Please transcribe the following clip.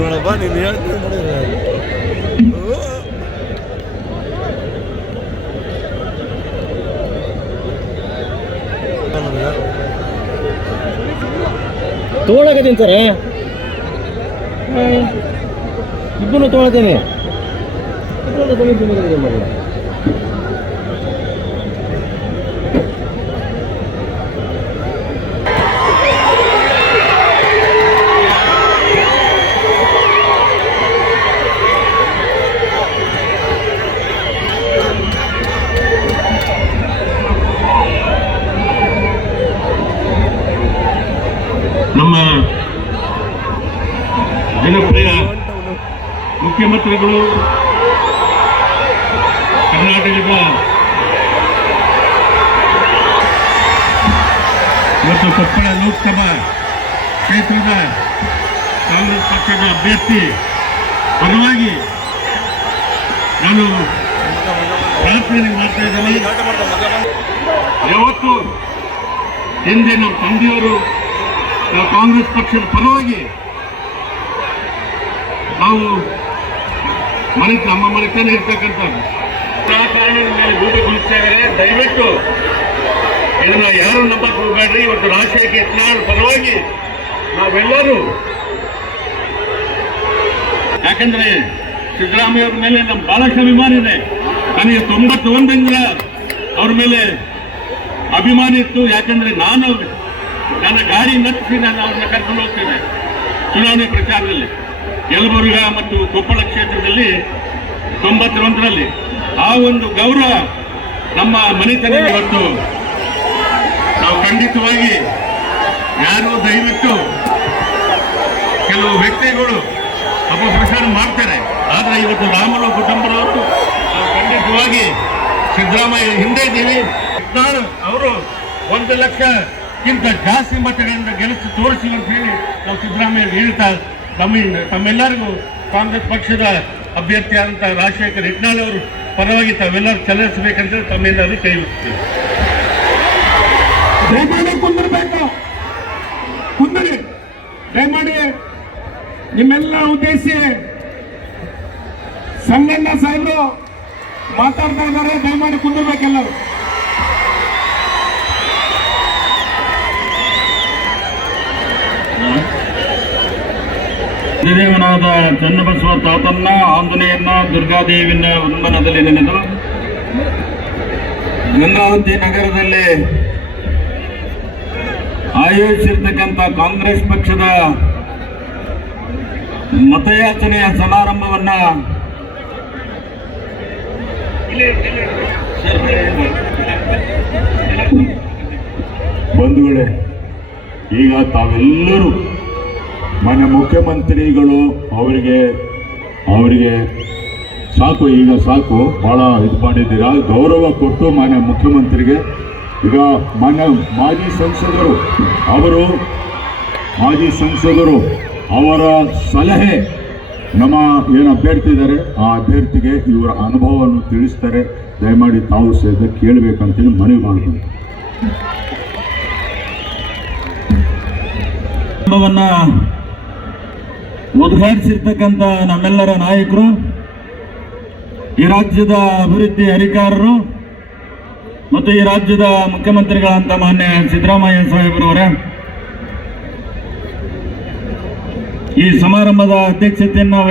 ನೋಡಪ್ಪ ನೀನು ಹೇಳ್ತೀನಿ ತೊಗೊಳಕತ್ತೀನಿ ಸರ್, ಇಬ್ಬರು ತೊಗೊಳತೀನಿ. ನಮ್ಮ ಜನಪ್ರಿಯ ಮುಖ್ಯಮಂತ್ರಿಗಳು ಕರ್ನಾಟಕದ ಮತ್ತು ಕೊಪ್ಪಳ ಲೋಕಸಭಾ ಕ್ಷೇತ್ರದ ಕಾಂಗ್ರೆಸ್ ಪಕ್ಷದ ಅಭ್ಯರ್ಥಿ ಪರವಾಗಿ ನಾನು ಪ್ರಾರ್ಥನೆ ಮಾಡ್ತಾ ಇದ್ದೇನೆ. ಯಾವತ್ತು ಹಿಂದೆ ನಮ್ಮ ತಂದೆಯವರು ಕಾಂಗ್ರೆಸ್ ಪಕ್ಷದ ಪರವಾಗಿ ನಾವು ನಮ್ಮ ಮನೆತನ ಇರ್ತಕ್ಕಂಥ ಕಾರಣದ ಮೇಲೆ ಗೂಟುಗೊಳಿಸ್ತಾ ಇದ್ದಾರೆ. ದಯವಿಟ್ಟು ಇದನ್ನ ಯಾರು ನಂಬಕ್ಕೆ ಹೋಗಬೇಡ್ರಿ. ಇವತ್ತು ರಾಜಶೇಖರ ಯತ್ನಾಳ್ ಪರವಾಗಿ ನಾವೆಲ್ಲರೂ, ಯಾಕಂದ್ರೆ ಸಿದ್ದರಾಮಯ್ಯ ಅವ್ರ ಮೇಲೆ ನಮ್ಗೆ ಬಹಳಷ್ಟು ಅಭಿಮಾನ ಇದೆ. ನನಗೆ 91ರಿಂದ ಅವ್ರ ಮೇಲೆ ಅಭಿಮಾನ ಇತ್ತು. ಯಾಕಂದ್ರೆ ನಾನು ನನ್ನ ಗಾಡಿ ನಟ್ಟಿಸಿ ನಾನು ಅವ್ರನ್ನ ಕರ್ಕೊಂಡು ಹೋಗ್ತೇನೆ ಚುನಾವಣೆ ಪ್ರಚಾರದಲ್ಲಿ. ಯಲಬುರ್ಗ ಮತ್ತು ಕೊಪ್ಪಳ ಕ್ಷೇತ್ರದಲ್ಲಿ 91ರಲ್ಲಿ ಆ ಒಂದು ಗೌರವ ನಮ್ಮ ಮನೆತನ ಇವತ್ತು ನಾವು ಖಂಡಿತವಾಗಿ ಯಾರು ದಯವಿಟ್ಟು ಕೆಲವು ವ್ಯಕ್ತಿಗಳು ಅಪಪ್ರಚಾರ ಮಾಡ್ತಾರೆ. ಆದರೆ ಇವತ್ತು ರಾಮುಲು ಕುಟುಂಬದವರು ನಾವು ಖಂಡಿತವಾಗಿ ಸಿದ್ದರಾಮಯ್ಯ ಹಿಂದೆ ಇದ್ದೀವಿ. ಅವರು 1 ಲಕ್ಷಕ್ಕಿಂತ ಜಾಸ್ತಿ ಮತಗಳಿಂದ ಗೆಲ್ಲಿಸಿ ತೋರಿಸಿ ಅಂತ ಹೇಳಿ ನಾವು ಸಿದ್ದರಾಮಯ್ಯ ಹೇಳ್ತಾ ತಮ್ಮೆಲ್ಲರಿಗೂ ಕಾಂಗ್ರೆಸ್ ಪಕ್ಷದ ಅಭ್ಯರ್ಥಿಯಾದಂಥ ರಾಜಶೇಖರ ಯತ್ನಾಳ್ ಅವರು ಪರವಾಗಿ ತಾವೆಲ್ಲರೂ ಚಲಿಸಬೇಕಂತ ತಮ್ಮೆಲ್ಲರೂ ಕೈ ಮುಗಿಸ್ತೀವಿ. ದಯಮಾಡಿ ಕುಂದಿರ್ಬೇಕು, ಕುಂದರಿ ದಯಮಾಡಿ. ನಿಮ್ಮೆಲ್ಲ ಉದ್ದೇಶಿ ಸಂಗಣ್ಣ ಸಾಹೇಬರು ಮಾತಾಡ್ತಾ ಇದ್ದಾರೆ. ದಯಮಾಡಿ ಕುಂದಿರ್ಬೇಕೆಲ್ಲರೂ. ದೇವನಾದ ಚನ್ನಬಸವ ತಾತನ್ನ, ಆಂಜನೇಯನ್ನ, ದುರ್ಗಾದೇವಿನ ಉನ್ಮನದಲ್ಲಿ ನೆನೆದು ಗಂಗಾವತಿ ನಗರದಲ್ಲಿ ಆಯೋಜಿಸಿರ್ತಕ್ಕಂಥ ಕಾಂಗ್ರೆಸ್ ಪಕ್ಷದ ಮತಯಾಚನೆಯ ಸಮಾರಂಭವನ್ನ ಬಂಧುಗಳೇ, ಈಗ ತಾವೆಲ್ಲರೂ ಮಾನ್ಯ ಮುಖ್ಯಮಂತ್ರಿಗಳು ಅವರಿಗೆ ಸಾಕು, ಈಗ ಸಾಕು, ಭಾಳ ಇದು ಮಾಡಿದ್ದೀರಾ. ಗೌರವ ಕೊಟ್ಟು ಮಾನ್ಯ ಮುಖ್ಯಮಂತ್ರಿಗೆ ಈಗ ಮಾನ್ಯ ಮಾಜಿ ಸಂಸದರು ಅವರ ಸಲಹೆ ನಮ್ಮ ಏನು ಅಭ್ಯರ್ಥಿ ಇದ್ದಾರೆ ಆ ಅಭ್ಯರ್ಥಿಗೆ ಇವರ ಅನುಭವವನ್ನು ತಿಳಿಸ್ತಾರೆ. ದಯಮಾಡಿ ತಾವು ಸೇರಿದ ಕೇಳಬೇಕಂತೇಳಿ ಮನವಿ ಮಾಡ್ತೀನಿ. ಉದ್ಘಾಟಿಸಿರ್ತಕ್ಕಂಥ ನಮ್ಮೆಲ್ಲರ ನಾಯಕರು, ಈ ರಾಜ್ಯದ ಅಭಿವೃದ್ಧಿ ಅಧಿಕಾರರು ಮತ್ತು ಈ ರಾಜ್ಯದ ಮುಖ್ಯಮಂತ್ರಿಗಳಂತ ಮಾನ್ಯ ಸಿದ್ದರಾಮಯ್ಯ ಸಾಹೇಬರವರೇ, ಈ ಸಮಾರಂಭದ ಅಧ್ಯಕ್ಷತೆಯನ್ನು